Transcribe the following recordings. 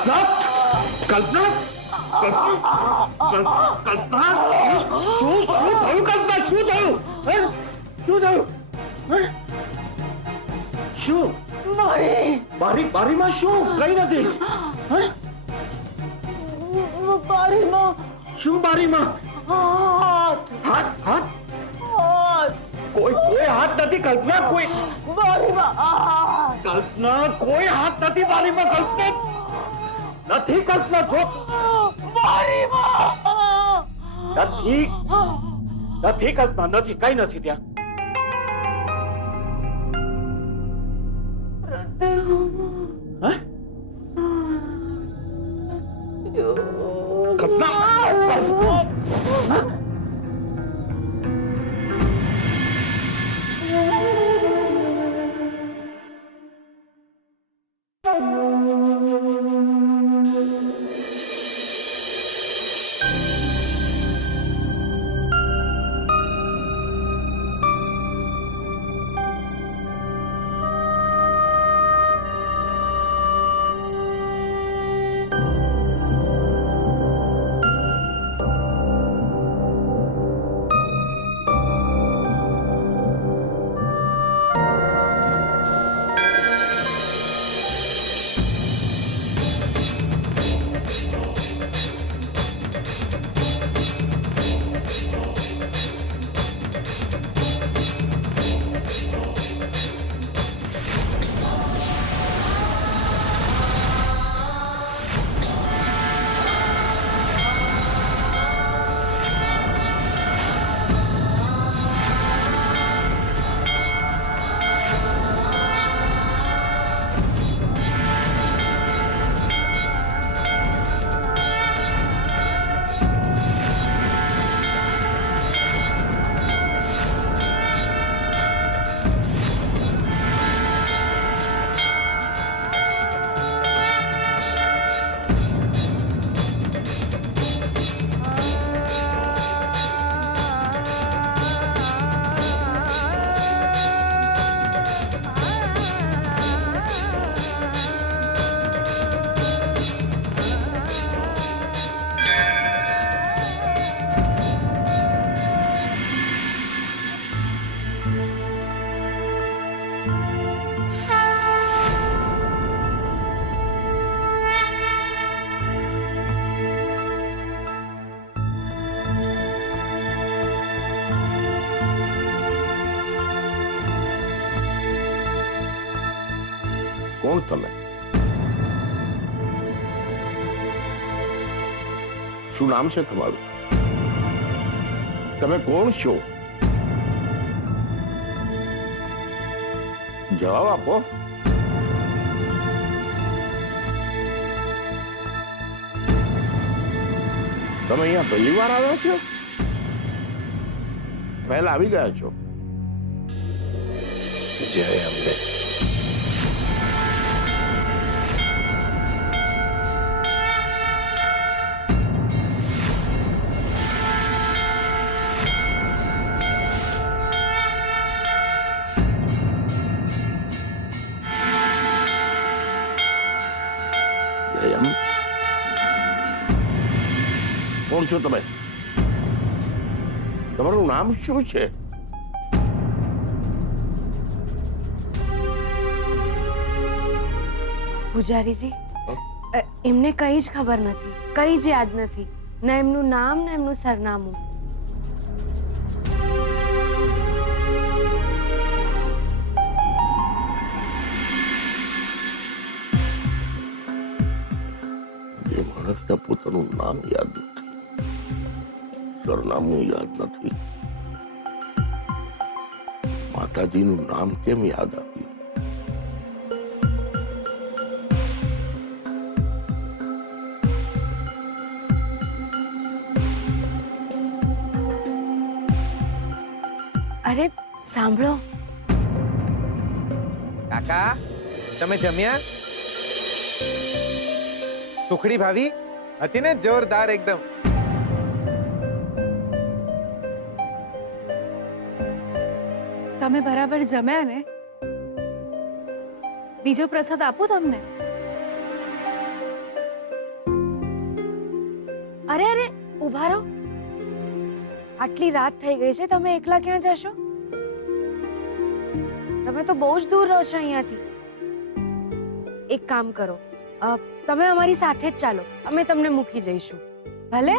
કલ્પના કલ્પના કલ્પના શું થયું કલ્પના શું થયું શું થયું શું બારીમાં શું કઈ નથી બારીમાં શું બારીમાં હાથ હાથ કોઈ હાથ નથી કલ્પના કોઈ બારીમાં કલ્પના કોઈ હાથ નથી બારીમાં કલ્પના નથી કલ્પના છો બારીમાં નથી કલ્પના નથી કઈ નથી ત્યાં કલ્પના કોણ તમે? શું નામ છે તમારું? તમે કોણ છો? જવાબ આપો. તમે અહીંયા પહેલી વાર આવ્યા છો? પહેલા આવી ગયા છો? જય અંબે. કોણ છો તમે? તમારું નામ શું છે? પૂજારીજી, એમને કઈ જ ખબર નથી, કઈ જ યાદ નથી, ના એમનું નામ ના એમનું સરનામું. જે માણસને પોતાનું નામ યાદ નથી, સરનામું યાદ નથી, માતાજીનું નામ કેમ યાદ આવ્યું? અરે સાંભળો કાકા, તમે જમ્યા? સુખડી ભાવી હતી ને, જોરદાર એકદમ. તમે બરાબર જમ્યા ને? બીજો પ્રસાદ આપું તમને? અરે અરે ઊભા રહો. આટલી રાત થઈ ગઈ છે, તમે એકલા ક્યાં જશો? તમે તો બહુ જ દૂર રહો છો અહીંયાથી. એક કામ કરો, તમે અમારી સાથે જ ચાલો, અમે તમને મૂકી જઈશું. ભલે?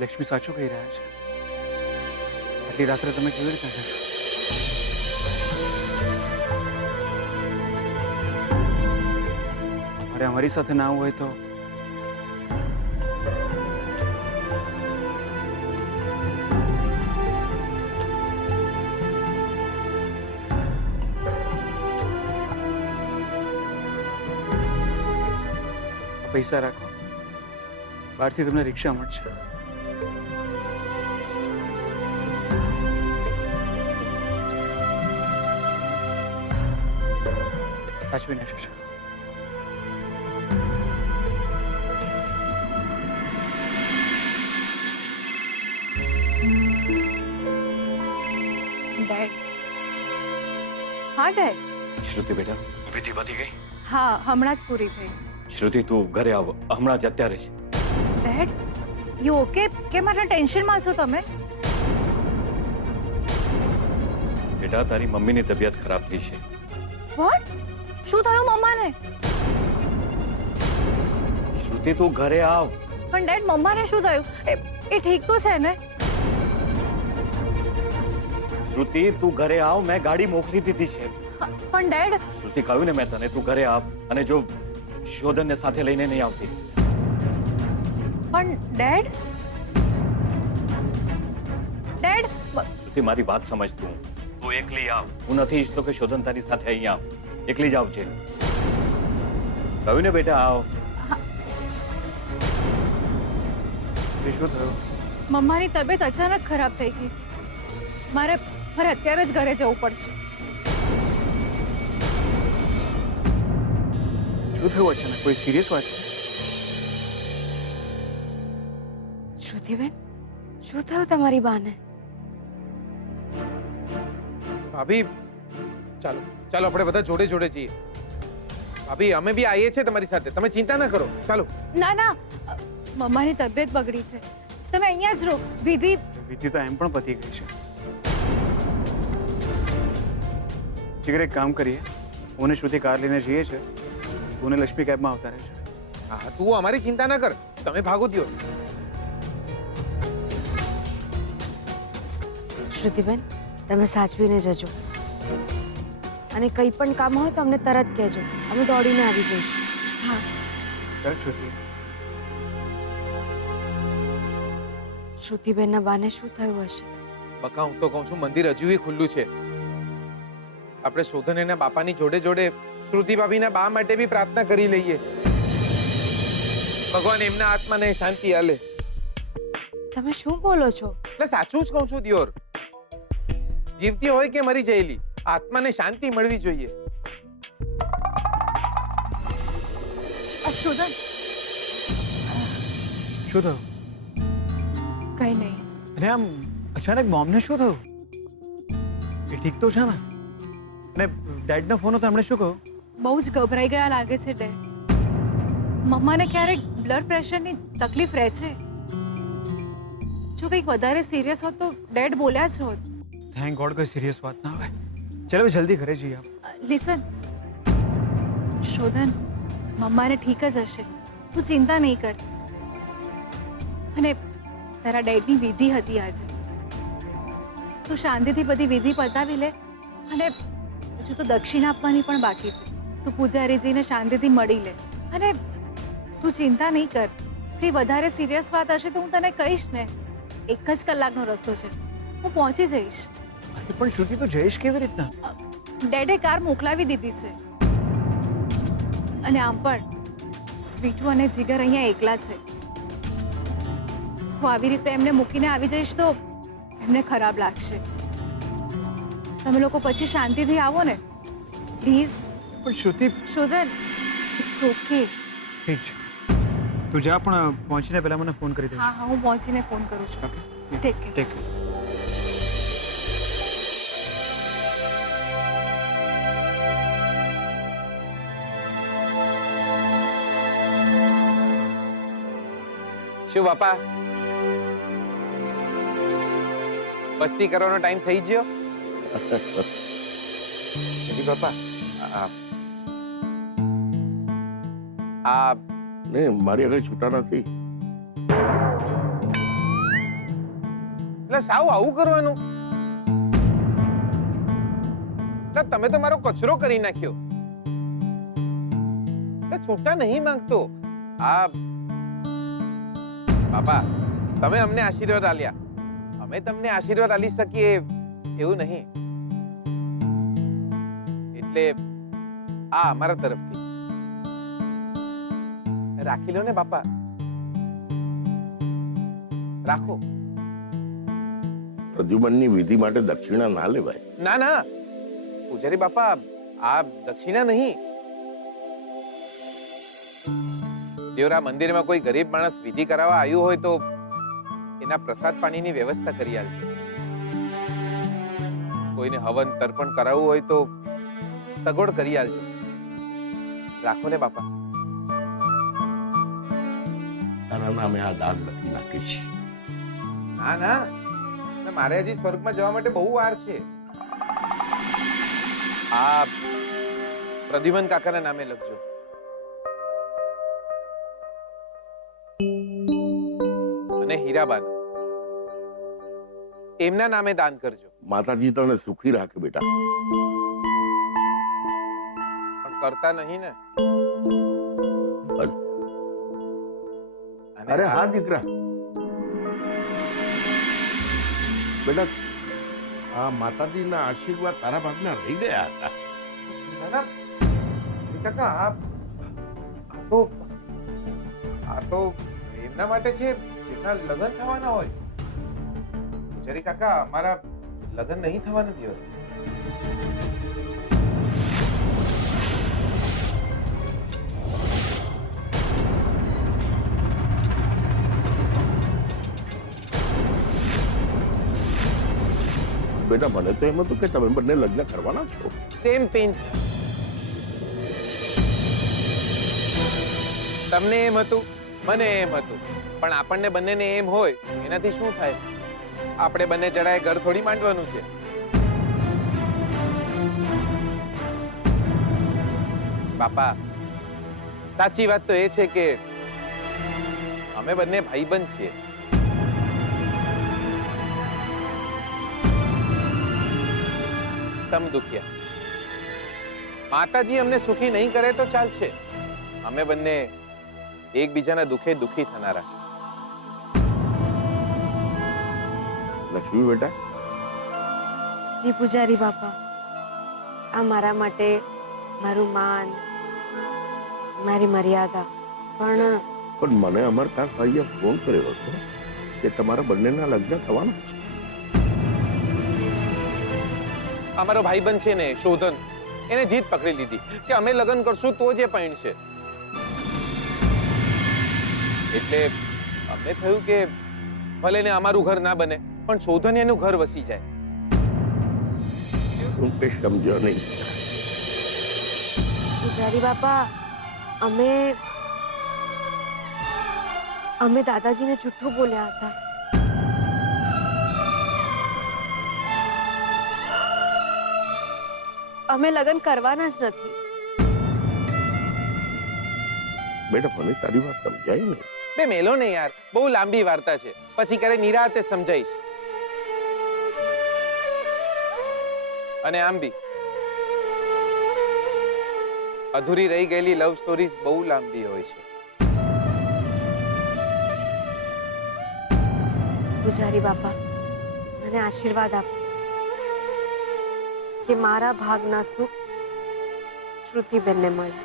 લક્ષ્મી સાચું કહી રહ્યા છે. આટલી રાત્રે તમે કેવી રીતે જશો? તમારે અમારી સાથે ના આવવું હોય તો પૈસા રાખો, બહારથી તમને રિક્ષા મળશે. સાચવીને જશો. ડેડ. હા ડેડ. શ્રુતિ બેટા, વિધિ પતી ગઈ? હા, હમણાં જ પૂરી થઈ. શ્રુતિ તું ઘરે આવ હમણાં જ, અત્યારે જ. Dad, you okay? કેમ આટલા ટેન્શનમાં છો તમે? બેટા તારી મમ્મીની તબિયત ખરાબ થઈ છે. વોટ? શું થયું મમ્માને? શ્રુતિ તું ઘરે આવ. પણ ડેડ, મમ્માને શું થયું? એ ઠીક તો છે ને? શ્રુતિ તું ઘરે આવ, મેં ગાડી મોકલી દીધી છે. પણ ડેડ. શ્રુતિ કહ્યું ને મેં તને, તું ઘરે આવ. અને જો શોધનને સાથે લઈને નહીં આવતી. પણ ડેડ. ડેડ. શ્રુતિ મારી વાત સમજ તું. તું એકલી આવ. હું નથી ઈચ્છતો કે શોધન તારી સાથે અહીંયા આવ. એકલી જ આવજે. કહ્યું ને બેટા આવ. શું થયું? મમ્માની તબિયત અચાનક ખરાબ થઈ ગઈ છે. મારે અત્યારે જ ઘરે જવું પડશે. શું થયું અચાનક? કોઈ સિરિયસ વાત છે? શ્રુતિબેન, શું થયું તમારી બાને? ભાભી ચાલો ચાલો આપણે બધા જોડે જોડે જઈએ. ભાભી અમે બી આવીએ છીએ તમારી સાથે, તમે ચિંતા ના કરો. ચાલો. ના ના, મમ્માની તબિયત બગડી છે, તમે અહીંયા જ રહો. વિધિ તો એમ પણ પતી ગઈ છે. જીગર, એક કામ કરીએ, હું ને શ્રુતિ કાર લઈને જઈએ છે, તું ને લક્ષ્મી કેબમાં આવતા રહેજો. હા, તું અમારી ચિંતા ના કર, તમે ભાગો દ્યો. શ્રુતિબેન, તમે સાચવીને જજો, અને કંઈ પણ કામ હોય તો અમને તરત કહેજો, અમે દોડીને આવી જઈશું. હા. ચાલ શ્રુતિ. શ્રુતિબેનના બાને શું થયું હશે? બકા, હું તો કહું છું મંદિર હજુ ખુલ્લું છે. આપણે શોધન એના બાપાની જોડે જોડે શ્રુતિ ભાભીના બા માટે બી પ્રાર્થના કરી લઈએ. ભગવાન એમના આત્માને શાંતિ આલે. તમે શું બોલો છો? એટલે સાચું જ કહું છું દિયોર. જીવતી હોય કે મરી ગયેલી, આત્માને શાંતિ મળવી જોઈએ. શોધન. શું થયું? કઈ નહીં. અને આમ અચાનક મોમને શું થયું? એ ઠીક તો છે ને? અને ડેડનો ફોન હતો, એમણે શું કહ્યું? બહુ જ ગભરાઈ ગયા લાગે છે ડેડ. મમ્માને ક્યારેક બ્લડ પ્રેશરની તકલીફ રહે છે. જો કંઈક વધારે સિરિયસ હોત તો ડેડ બોલ્યા જ હોત. થેન્ક ગોડ કોઈ સિરિયસ વાત ના હોય. ચલો જલ્દી ઘરે જઈએ. લિસન શોધન, મમ્માને ઠીક જ હશે, તું ચિંતા નહીં કર. અને તારા ડેડની વિધિ હતી આજે, તું શાંતિથી બધી વિધિ પતાવી લે. અને હજુ તો દક્ષિણા આપવાની પણ બાકી છે. તું પૂજારીજીને શાંતિથી મળી લે. અને તું ચિંતા નહીં કર. કંઈ વધારે સિરિયસ વાત હશે તો હું તને કહીશ ને. 1 જ કલાકનો રસ્તો છે, હું પહોંચી જઈશ. પણ શ્રુતિ, તો જઈશ કેવી રીતના? ડેડે કાર મોકલાવી દીધી છે. અને આમ પણ સ્વીટુ અને જીગર અહીંયા એકલા છે. તો આવી રીતે એમને મૂકીને આવી જઈશ તો એમને ખરાબ લાગશે. તમે લોકો પછી શાંતિથી આવો ને પ્લીઝ. પણ શ્રુતિ. શોધન, ઇટ્સ ઓકે. ઠીક છે, તું જા, પણ પહોંચીને પહેલા મને ફોન કરી દેજે. હા હા, હું પહોંચીને ફોન કરું છું. ઓકે, ઠીક છે. ઠીક છે. શું બાપા, મસ્તી કરવાનો ટાઈમ થઈ ગયો? નથી બાપા, આ ને મારી આગળ છૂટા નથી. એટલે સાવ આવું કરવાનું? એટલે તમે તો મારો કચરો કરી નાખ્યો. એટલે છૂટા નહીં માંગતો. આ બાપા, તમે અમને આશીર્વાદ આલ્યા, અમે તમને આશીર્વાદ આલી શકીએ એવું નહીં. એટલે આ અમારા તરફથી રાખી લો ને બાપા, રાખો. પ્રદ્યુમનની વિધિ માટે દક્ષિણા ના લેવાય. ના ના પૂજારી બાપા, આ દક્ષિણા નહીં. દેવરા મંદિરમાં કોઈ ગરીબ માણસ વિધિ કરાવવા આવ્યું હોય તો એના પ્રસાદ પાણીની વ્યવસ્થા કરી આલજો. કોઈને હવન તર્પણ કરાવવું હોય તો સગવડ કરી આલજો. રાખો ને બાપા. તારા નામે આ દાન લખી નાખીશ. ના ના, મારે હજી સ્વર્ગમાં જવા માટે બહુ વાર છે. આ પ્રદ્યુમન કાકાના નામે લખજો. અને હીરાબાન એમના નામે દાન કરજો. માતાજી તને સુખી રાખે બેટા. પણ કરતા નહીં ને. અને અરે હા દીકરા, બેટા આ માતાજીના આશીર્વાદ તારા ભાગના રહી ગયા હતા. ના ના કાકા, આ તો એમના માટે છે જેના લગ્ન થવાના હોય. પૂજારી કાકા, અમારા લગ્ન નહીં થવા નથી હોય. બેટા મને તો એમ હતું કે તમે બંને લગ્ન કરવાના છો. Same pinch. તમને એમ હતું, મને એમ હતું, પણ આપણને બંનેને એમ હોય એનાથી શું થાય? આપણે બંને જણાએ ઘર થોડી માંડવાનું છે. બાપા, સાચી વાત તો એ છે કે અમે બંને ભાઈબંધ છીએ. સમ દુખિયા. માતાજી અમને સુખી નહીં કરે તો ચાલશે, અમે બંને એકબીજાના દુખે દુખી થનારા. લક્ષ્મી બેટા, જી પૂજારી બાપા, આ મારા માટે મારું માન, મારી મર્યાદા. પણ મને અમરકાંત ભાઈએ ફોન કર્યો હતો કે તમારા બંનેના લગ્ન થવાના છે. અમારો ભાઈબંધ છે ને શોધન, એને જીત પકડી લીધી કે અમે લગ્ન કરશું તો જ એ પરણશે. એટલે અમને થયું કે ભલે ને અમારું ઘર ના બને પણ શોધન એનું ઘર વસી જાય. હું કઈ સમજ્યો નહીં. પૂજારી બાપા, અમે દાદાજીને જૂઠું બોલ્યા હતા. અમે લગ્ન કરવાના જ નથી. બેટા મને તારી વાત સમજાય ને. બે મેલો ને યાર, બહુ લાંબી વાર્તા છે, પછી ક્યારે નિરાતે સમજાઈશ. અને આમ બી અધૂરી રહી ગયેલી લવ સ્ટોરીઝ બહુ લાંબી હોય છે. પૂજારી બાપા, મને આશીર્વાદ આપો કે મારા ભાગના સુખ શ્રુતિબેનને મળે.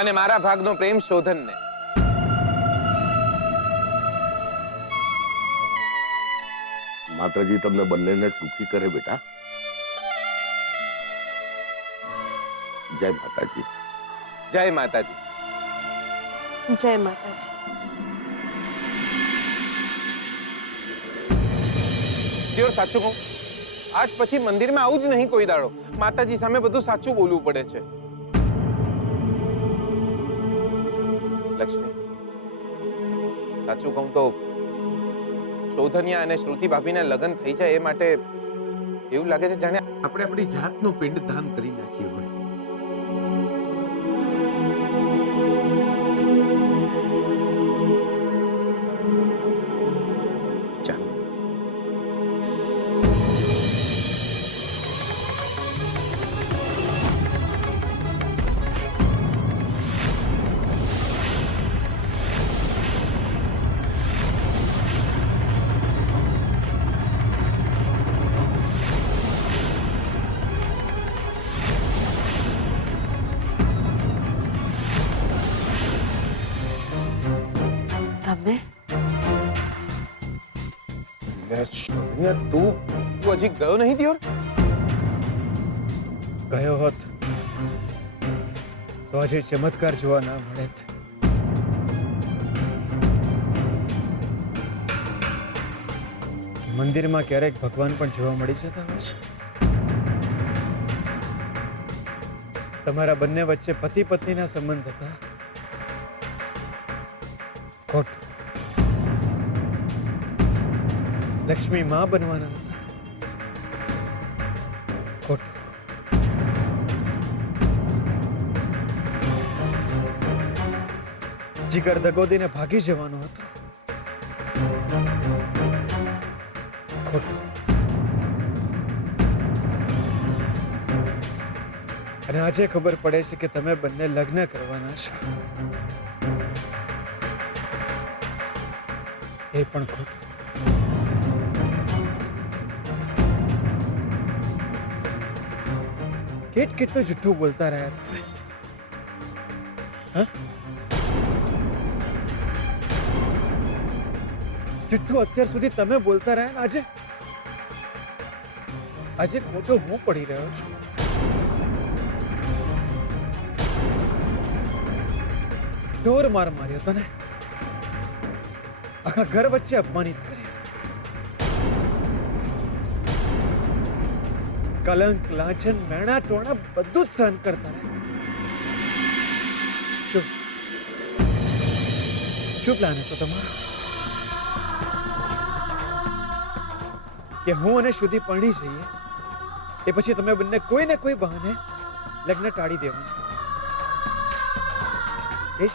અને મારા ભાગનો પ્રેમ શોધનને. માતાજી તમને બંનેને સુખી કરે બેટા. જય માતાજી. જય માતાજી. જય માતાજી. પ્યોર સાચું કહું, આજ પછી મંદિરમાં આવું જ નહીં કોઈ દાડો. માતાજી સામે બધું સાચું બોલવું પડે છે. લક્ષ્મી, સાચું કહું તો શોધનિયા અને શ્રુતિ ભાભીના લગ્ન થઈ જાય એ માટે એવું લાગે છે જાણે આપણે આપણી જાતનું પિંડદાન કરી નાખ્યું હોય. ચાલો. તમે શોધનિયા, તું હજી ગયો નહીં દિયોર? ગયો હોત તો આજે ચમત્કાર જોવા ના મળે. મંદિરમાં ક્યારેક ભગવાન પણ જોવા મળી જતા હોય છે. તમારા બંને વચ્ચે પતિ પત્નીના સંબંધ હતા. ખોટું. લક્ષ્મી માં બનવાના હતા. ખોટું. જીગર દગોદીને ભાગી જવાનો હતો. ખોટું. અને આજે ખબર પડે છે કે તમે બંને લગ્ન કરવાના છો. એ પણ ખોટું. કેટલું જુઠ્ઠું બોલતા રહ્યા તમે. હા? જુઠ્ઠું અત્યાર સુધી તમે બોલતા રહ્યા ને આજે ખોટો હું પડી રહ્યો છું. ઢોર માર માર્યો તને. આખા ઘર વચ્ચે અપમાનિત કર્યા. કલંક, લાંછન, મેણા ટોણા બધું જ સહન કરતા રહ્યા. શું પ્લાન હતો તમારો? કે હું અને શ્રુતિ પરણી જઈએ એ પછી તમે બંને કોઈ ને કોઈ બહાને લગ્ન ટાળી દેવાનું. એ જ